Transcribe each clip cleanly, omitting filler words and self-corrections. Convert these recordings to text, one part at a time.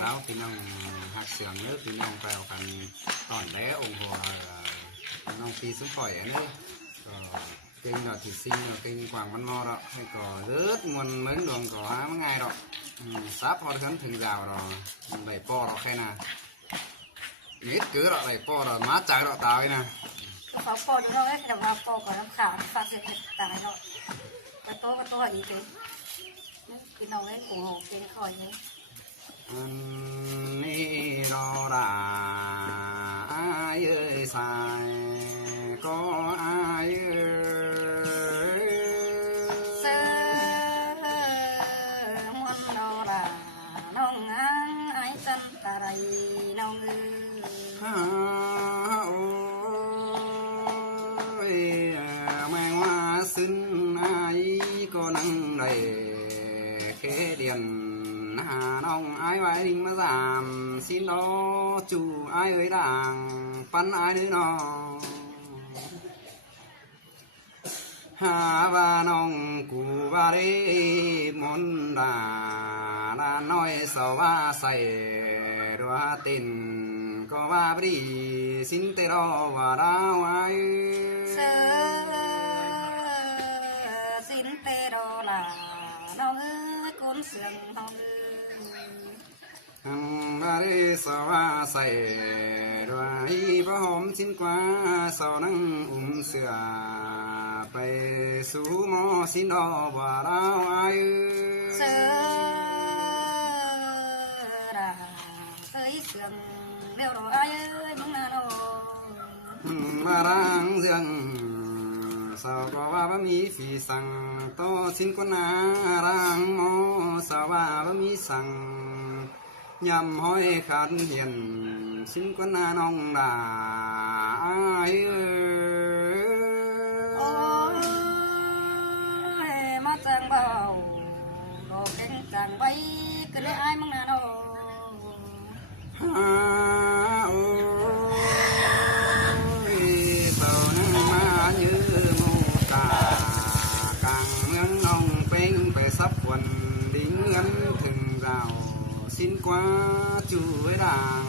sáu thì nông hạt sườn nước thì nông vào phần tòn bé ủng hộ nông phi xuống khỏi ấy nữa kinh là thủy sinh là kinh quảng văn mò đó hay có rất nguồn mấy đường có há mấy ngày đó sáp họ gắn thường rào rồi đẩy po đó khay nè ít cứ đó đẩy po rồi mát trái đó tao ấy nèเขาปออยู่แล้วเดี๋ยวเราปอก่อนน้ำขาวฝากเสร็จตายแล้วกระโต๊ะอีกทีกินเอาไว้กูหงกินคอยนี้นี่รอด่าเย้ยสายก็อายเสือมันรอด่าน้องอ้างไอ้จันตะไรน้องcó năng đầy khế điền hà nông ai vãi đình mà giảm xin đó chủ ai ơi đàng phân ai đứa nó hà và nông cụ và đi môn đà nói sầu và say đua tình có va đi xin tê đó và đau ai sườn hồng ba đi sao say rồi bao hôm xin qua sao nắng sửaไปสู่มอxin đó và đau ai sửa ra tới sườn đeo đồ ai ơi mong nào đâu mà đang dương sao có ba mi phi sang to xin con rang mò sao ba mi sang nhằm hỏi khát hiền xin con nong đà ai ơi mắt sang bao đồ cánh càng bay cứ lấy ai mong nào đâu sắp quần đính ngắn thường rào xin qua chủ với đảng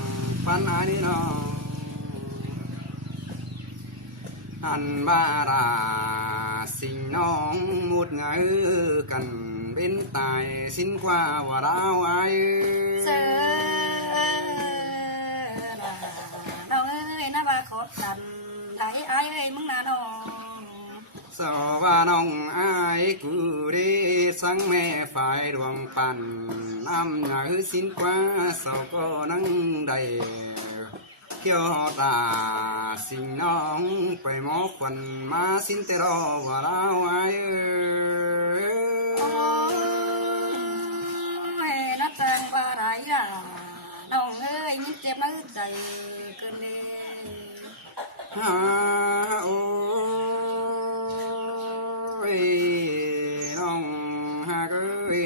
phan ai đi nó ăn ba đà xinน้องmột ngày cần bên tài xin qua và đau ai đâu ơi nó ba khó khăn thấy ai ơi muốn nào đâu sao ba nông ai cứ đi sang mẹ phải đường bàn năm nhà xin qua sao có nắng đầy kêu họ ta xin nông phải mó quần má xin tê đo và đau ai ơi nó trang ba đại ra nông ơi những chép nó dày cơn đi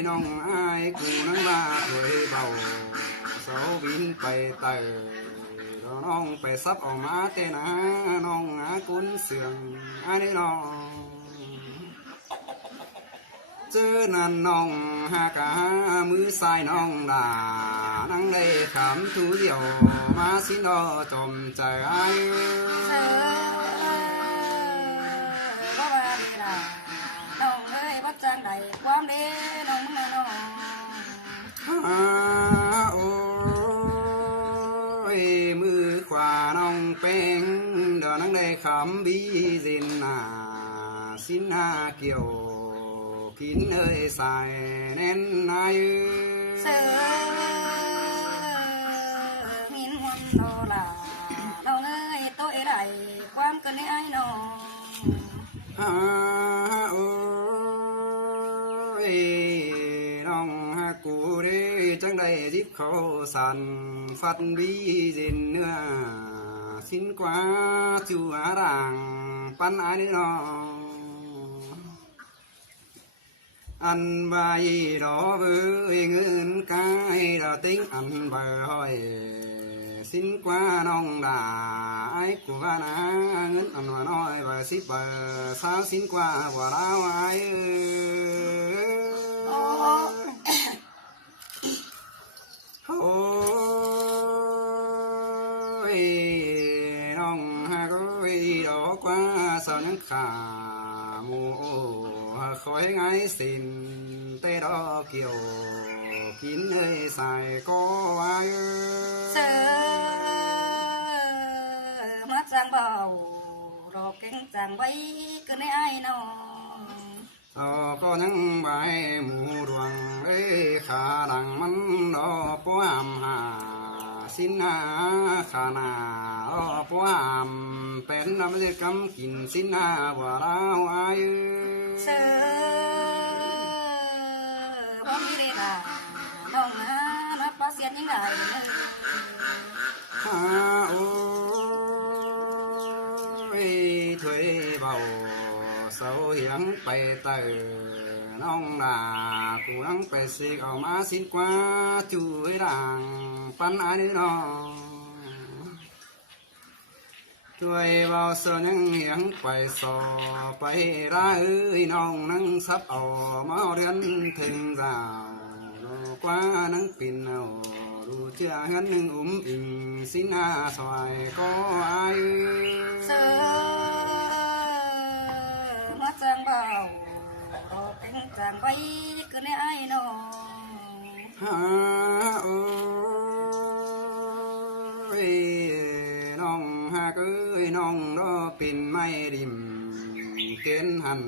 nông ai cụ nắng ba tuổi bầu sáu bin bay tay rồi nông bay sắp ở má tên nông á cuốn sườn ai đấy nó chứ nàn nông ha cả mưa sai nông đà nắng đây khám thú diệu má xin đó trộm trời ai trang đầy quán đi nông ôi mưa khoa nông pen đờ nắng đây khám bí dìn xin kiều kín ơi xài nên ai nghìn hôm đó là đâu ơi tôi lại quán cơn đi ai nó nông cụ đi chẳng đây giúp khẩu sàn phát bí dìn nữa xin quá chú á đàng pan ai nữa nó ăn bài đó với ngân cái đó tính ăn bờ hỏi xin qua nông đà ai của ba na ngân ăn và nói và ship bờ sao xin qua và đau ai ขาหมูคอยไงสินเตดอเกี่ยวกินเอ้ยใส่ก็ไว้ เสือมาจังเบารอเก่งจังไว้ก็ในไอ้น้อง ก็ยังใบหมูดวงเอ้ยขาดังมันดอป้อมหาสินนาขานาป้อมเป็นน้ำเลือดกำกินสินนาว่าเราอายุ เสือบ่มีเวลาน้องนะมาป้าเสียนยังไง ฮาโอ้ยถวยเบาเสาเหียงไปเตอน้องนากูนั่งไปสิเอามาสินกว่าจุยดังปันอันนี้น้องช่วยเบาเสายังเหียงไปสอไปร้ายน้องนั่งซับเอามาเรียนถึงราวกว่านั่งปินเอาดูเชื่องั้นหนึ่งอิ่งสินอาสวยก็อายุ เสือมาจังเบาโอเป็นจังไว้ก็ในไอ้น้อง ฮาโอ้ยน้องฮากเอ้ยน้องรอเป็นไม่ริมเกณฑ์หัน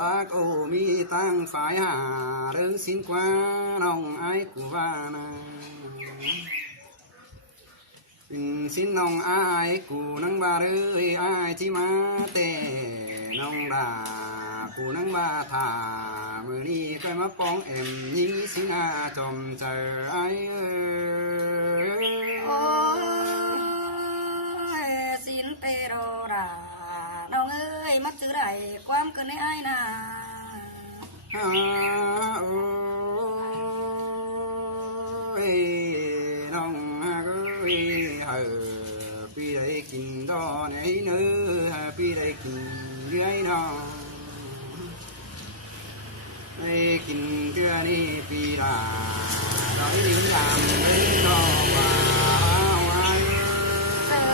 รักโอ้มีตั้งฝ่ายหาเรื่องสิ้นกว่าน้องไอ้กูว่านะสิ้นน้องอายกูนั่งบาเอ้ยอายที่มาแต่น้องด่ากูนั่งบาถามือนี้ก็มาป้องเอ็มยิงสิงาจอมเจอไอ้เอ้ย โอ้ยสินเปโรราน้องเอ้ยมักจือไรความเกินในไอ้นา ฮาโอ้ยน้องฮากเอ้ยพี่ได้กินดอไหนเนื้อพี่ได้กินเรื่อยน้อง ให้กินเกลือนี่ปีละร้อยลิ้นยามเลยนอกว่าไว้ เสือ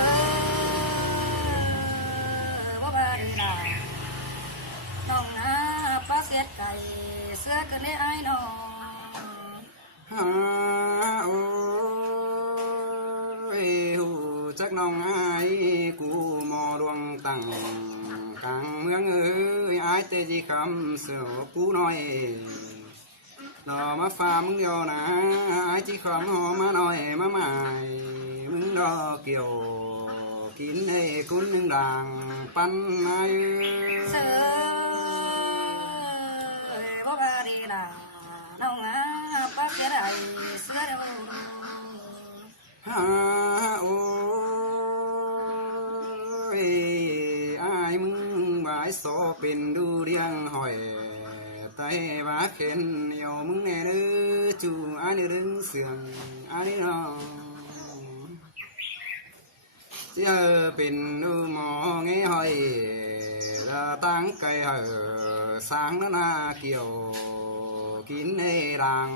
ว่าบาดีนาน้องนาปลาเสียดไก่เสือเกินในไอ้น้อง ฮาโอ้ยหูจักน้องไอ้กูมอดวงตั้งกลางเมืองเอ้ยไอ้เตจิคำเสือกูน้อยรอมาฟ้ามึงเดียวนะไอ้จีคำหอมาหน่อยมาใหม่มึงรอเกี่ยวกินให้คุณหนึ่งด่างปันไอ้ เสือว่าบาดีนาน้องนาปลาเสียดไก่เสือเดียว ฮาโอ้ยอายมึงบายโซเป็นดูเรียงหอยไตบาเข็นเหี่ยวมึงแน่เด้อจูอันนี้ดึงเสียงอันนี้น้องเจ้าเป็นดูหมอไงหอยละตั้งไก่เหอสร้างนานาเกี่ยวกินให้ดัง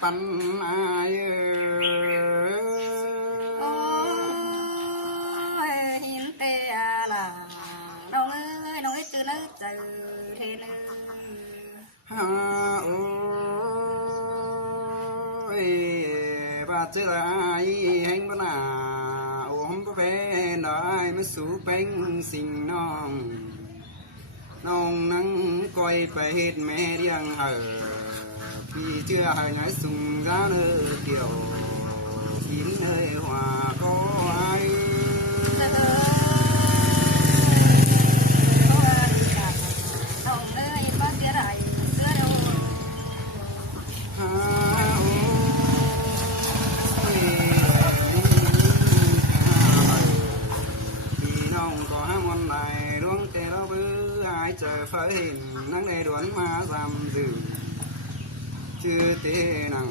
ปันอาย โอ้ยหินเตะล่ะน้องเอ้ยน้องเอ้ยจือเนื้อจือเทเนื้อ ฮาโอ้ยบาดเจ็บไอ้แห่งบ้านนาโอ้ผมก็เป็นได้มาสู่เป็นสิ่งน้องน้องนั่งก้อยไปเฮ็ดแม่เรียงเหอพี่เชื่อให้นายสุ่งร้านเกี่ยวกินเลยหัวก็ไอ้ เสือน้องเอ้ยปลาเสียดไก่เสือเดียว ฮาโอ้ยพี่น้องก็ห้ามวันใดดวงแต่เราเบื่อหายเจอเฟ้ยนั่งในดวนมาซ้ำดื่มชื่อเตนัง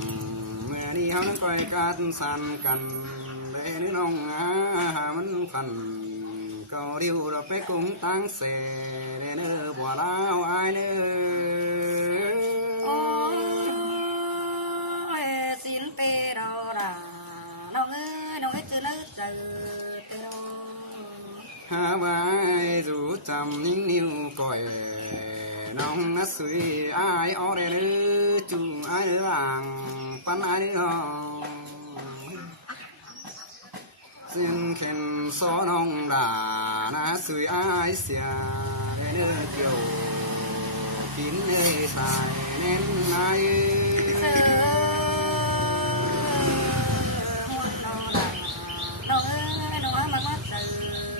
เมื่อนี้เขานั้นก้อยกันสันกันได้นึกน้องหามันฟันก็เดียวเราไปกุ้งตั้งเสได้เนื้อบัวลาวอายเนื้อ โอ้ยสินเปโรราน้องเอ้ยจือเนื้อจือเตียว หาไว้สู่ จำนิ่งนิ้วก่อยน้องนัดสุยอายออเดลือจูอายหลังปันอายน้องซึ่งเข็นซอน้องด่านะสุยอายเสียเนื้อเกี่ยวกินเอ้ชายเน้นนาย เสือหมดน้องด่าน้องเอ้ยน้องมามัดเสือ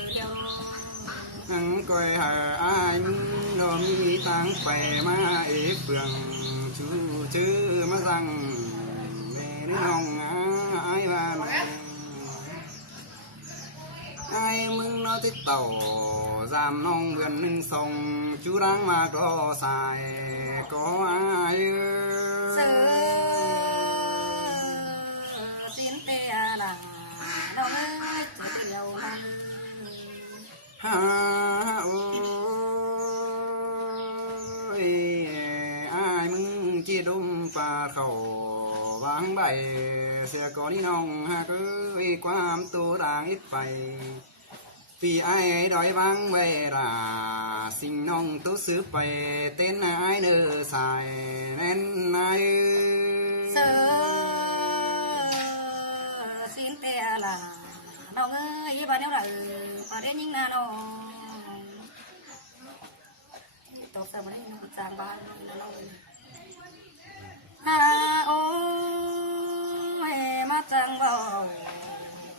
เดียว นังก้อยหาอายมึงก็มีตังไปมาเอเฟืองชูชื่อมาสั่งแม่น้องอายว่าแม่อายมึงน้อติดเต่าจามน้องเบือนหนึ่งส่งจูรังมาก็สายก็อาย เสือสินเตียหลังน้องเอ้ยเสือเดียวนั้น ฮาโอ้ยอายมึงจีดมปลาเขาวางใบเสียก่อนนี่น้องหากเอ้ยความตัวด่างอิดไปปีไอ้ดอยวางใบราสิ่งน้องตัวซื้อไปเต้นไอ้เนื้อสายแน่นไอ้ เสือสินเตียหลังน้องเอ้ยบ้านเดียวไหนบ้านเดียวยิ่งนาน้องตกเสือมาได้น้องจางบ้านน้องฮาโอ้ยมาจังบ่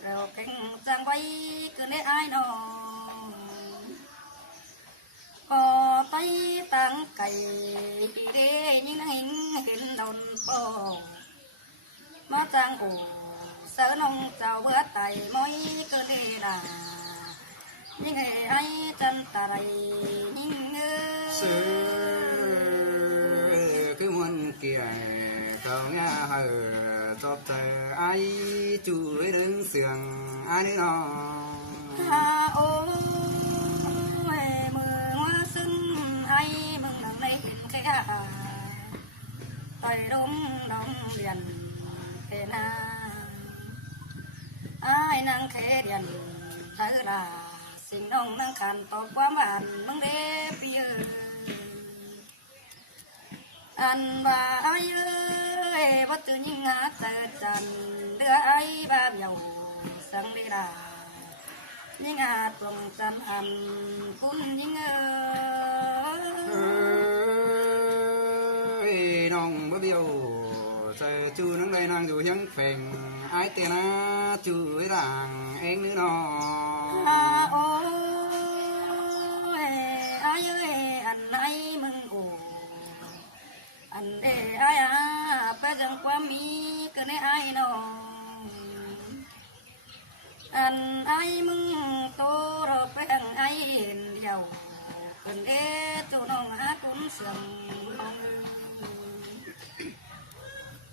เราเก่งจังไว้คือในไอ้น้องพอไปตั้งไก่เด้ยิ่งเห็นโดนโป้มาจังโอ้เสือน้องเจ้าเบื่อไตม้อยก็เลยล่ะยิ่งไอ้จันตะไรยิ่งเสือคือมันเกี่ยเขาเนี่ยเหอจบเจอไอ้จุ้ยดึงเสียงไอ้น้อง ฮาโอ้ยมือว่าซึ้งไอ้มึงนั่งในเห็นแค่ต่อยล้มน้องเรียนเทนาไอ้นางเคเรียนเธอละสิ่งน้องนั่งขันตอบความหวานมึงเด้พี่เอ้ยอันว่าไอ้เอ้ยว่าตื่นยิ่งหาเจอจันเดือไอ้บ้าเบี้ยวสังเวลายิ่งหาตรงจันอันคุณยิ่งเอ้ยน้องบ่เบี้ยวเจอจูนังใดนางอยู่ยังเฟ่งไอ้เตนะจูไอ้ด่างเองนึกน้อง ฮาโอ้ยไอ้เอ้ยอันไหนมึงโอ้อันเอ้ไอ้ไปจังความมีก็ในไอ้น้องอันไอ้มึงโตเราไปทางไอ้เห็นเดียวคนเอตัวน้องหาคุณเสื่อม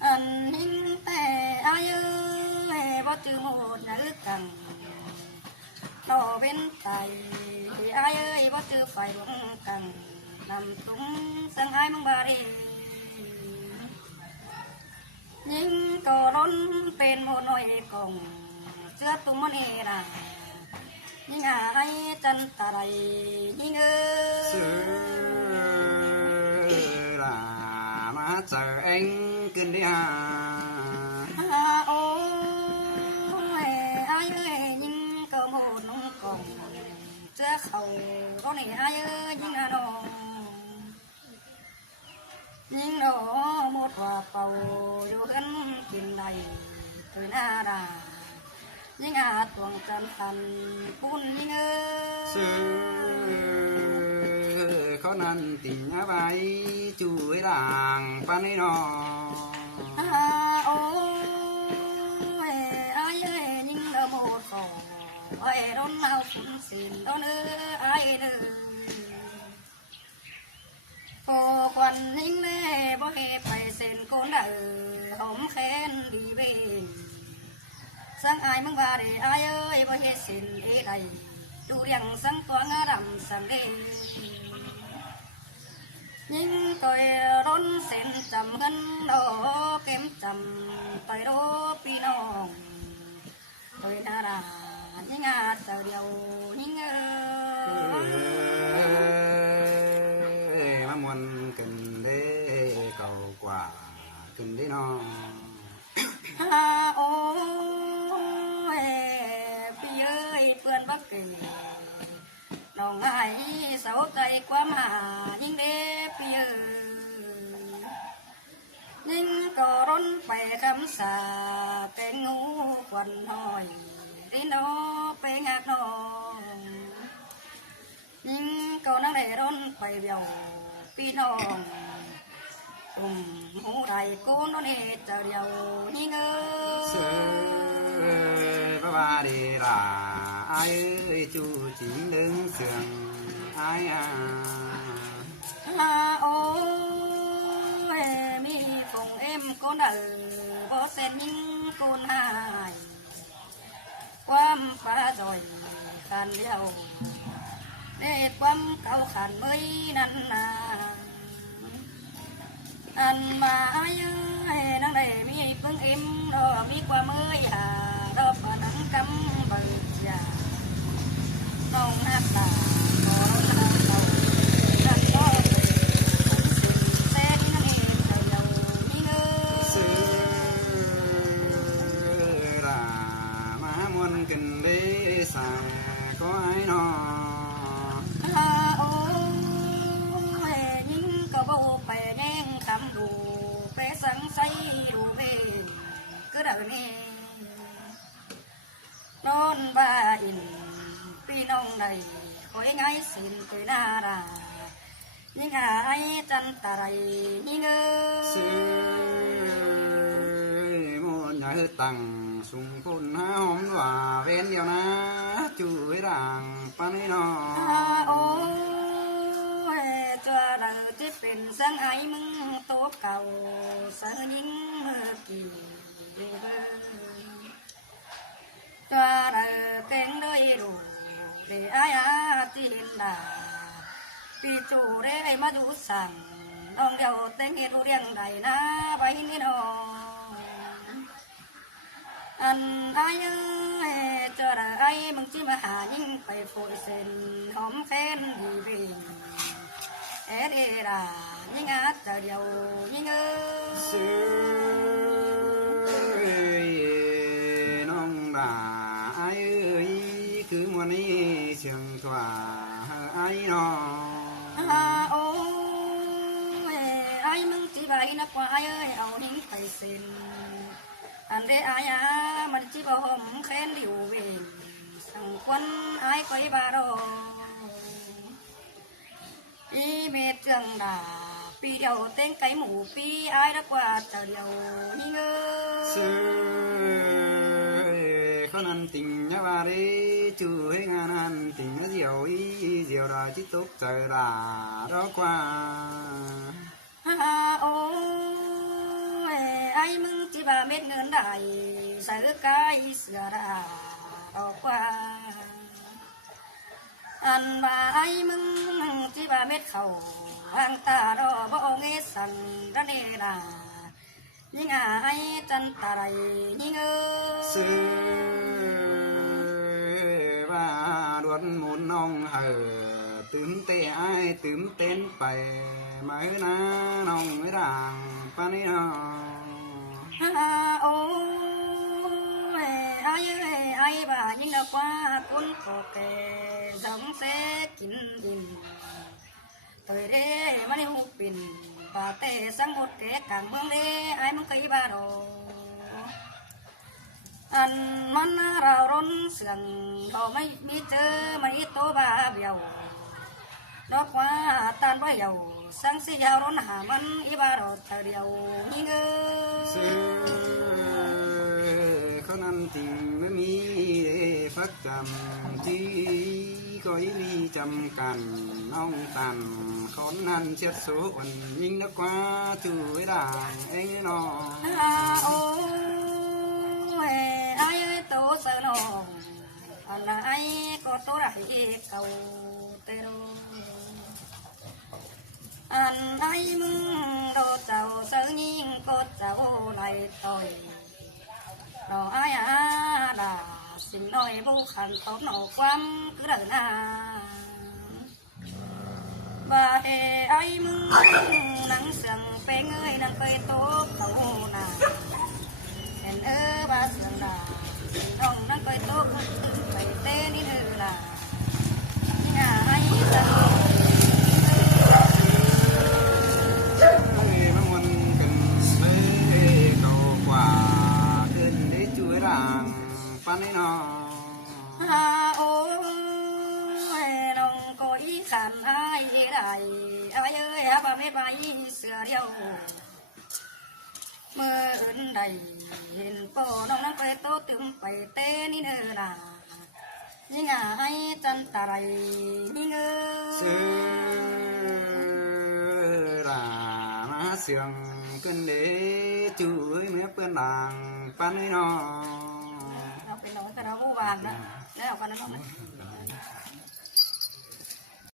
อันหิ้งแต่ไอ้เอ้ยบ่จือหมดนะกังนอเว้นไตไอ้เอ้ยบ่จือไฟหลงกังนำตุ้งสังไอ้มึงบาเรยิ่งก็ร้นเป็นโมน้อยกองเสื้อตุ้มมันเอรายิ่งหายจันตะไรยิ่งเสือลามาเจอเองกินดีฮะ โอ้ยไอ้เอ้ยยิ่งก็โมน้องกองเสื้อเขาเขาเนี่ยไอ้เอ้ยยิ่งน้องยิ่งน้อหมดว่าเป่าอยู่กันกินไหนตัวหน้าดายิ่งอาตวงจันทันปุ่นยิ่งเสือเขานั้นติ่งอะไรจุ้ยด่างปานนี้น้อง โอ้ยไอ้เอ้ยยิ่งละโมดก่อไอ้ร้อนเอาฝุ่นสินร้อนไอ้เด้อพอควันยิ่งแน่บ่เฮไปเส้นโกนเด้อหอมแค้นดีเว้สังไอ้มึงว่าเด้ไอ้เอ้ยบ่เฮสินเอไดดูเรียงสังตัวงาดำสังเดยิ่งต่อยร้อนเส้นจำกันดอเก็มจำต่อยโรปีน้องต่อยนารายิ่งอาเจ้าเดียวยิ่ง มามวนกันเด้เก่ากว่ากันได้น้อง โอ้ยพี่เอ้ยเพื่อนบักเก๋น้องไอ้เสาใจความหายิ่งเด้พี่เอ้ยยิ่งก็ร้นไปคำสาเป็นงูควันห้อยได้น้อไปงากน้องยิ่งก็นั่งได้ร้นไปเดียวพี่น้องหูไรกูนนเจ้าเดียวยิ่งเอ้ เสื ย อba đi là ai ơi chú chỉ đứng sườn ai à โอ้ยมีคงเอ็มกูเดอพอเส้นยิ่งกูนหายความฟ้าจอยกันเดียวเด็ดความเก่าขันเมื่อนั้นนาอันมาเย้ยนั่งได้มีเพิ่งเอ็มรอมีความเมื่อยหารอบนังกำเบิดยาน้องนักตาขอเราเรานักก็เส้นนั่นเองเดียวนี่เง xưa là má muốn cần đế xa có ai nó โอ้ยยิ่งก็บ่ไปแย่งคำดูไปสังใสดูเพ่ก็เดินนี่นอนบ้าอินพี่น้องใดคอยง่ายสินไปหน้ารายิ่งหายจันตะไรยิ่งเอ้ xưa muốn nhớ tăng sung phun há hóm và ven điều na chú ấy đàng pan ấy nó โอ้ยตัวเราที่เป็นสังไอ้มึงโตเก่าสังยิ่งเมื่อกี่ตัวเราเก่งด้วยดูเดี๋ยวไอ้อาที่เห็นด่าปีจูเร่มาดูสั่งน้องเดียวเต็งเห็นรู้เรียงใดนะไปนี่น้องอันไอ้เอ้ยเจอไอ้มึงที่มาหายิ่งไปโฟยเส้นหอมแฟนดีเวีเอเดรายิ่งอาจจะเดียวยิ่งเอ้ย xưa nông bà ai ơi cứ muốn đi trường thỏa ai nó โอ้ยไอ้มึงที่ใบนักว่าไอ้เอ้ยเอานิ่งไปเส้นอันเดอายามันที่บ่หอมแค้นดิวเวงสังควันไอ้ก้อยบารออีเม็ดเจังดาปีเดียวเต้งไก่หมูปีไอ้รักว่าจะเดียวนี่เง xưa con ăn tình nhá bà đi chú hay ngàn ăn tình nó diều ý diều rồi chứ tốt trời là đó qua โอ้ยไอ้มึงที่บ่าเม็ดเงินได้ใส่กายเสือดาออกว่าอันว่าไอ้มึงที่บ่าเม็ดเขาวางตาดอบ่เงสันระเนนายิ่งไอ้จันตะไรยิ่งเอ้ย xưa bà đuột một nông hở tướm tê ai tướm tên bè mấy ná nông mới đàng pan ấy nó โอ้ยไอ้เอ้ยไอ้บ่ายิ่งนักว่าคนโตแก่สองเสกินดินตัวเด้มันหูปิ่นป่าเตะสังหมดแก่กลางเมืองเด้ไอ้มึงเคยบ้าดออันมันเราร้นเสียงเราไม่มีเจอมันอีโตบ้าเบี้ยวนกว่าตานบ่เหี่ยวสังสียาวร้นหามันอีบ้าดอเธอเดียวยิ่งเอ้ย xưa con ăn tình mới mi để phát trầm chi có ý đi trầm cằn ông tàn khốn ăn chết số còn nhưng nó quá chú với đàng anh nó โอ้ยไอ้โตเสนองอันนั้นไอ้ก็โตได้เก่าเตโรอันไอ้มึงโดเจ้าเสือยิงก็เจ้าไหลต่อยเราไอ้อาดาสิ่งน้อยบุขันตบหนอความคือเดินหน้า và hè ai mừng nắng sương pe người nắng cây tốt tàu nà hẹn ơ ba sương đà nong nắng cây tốt tự phải tê đi nữa là nhà hay dân mong mình cần về cầu quả đến để chuối ràng pan ấy nó ha ô nong coi khăn ai đại ai ơi ba mẹ bay sửa điêu mưa ướn đầy nhìn phố nông nắng quê tô tươm phải tê ní nơ là nhưng ai chân ta đầy ní ngơ là má sườn cơn để chuối mẹ bên làng pan ấy nó nó phải nói cái đó vô vàng đó nếu không cái nó không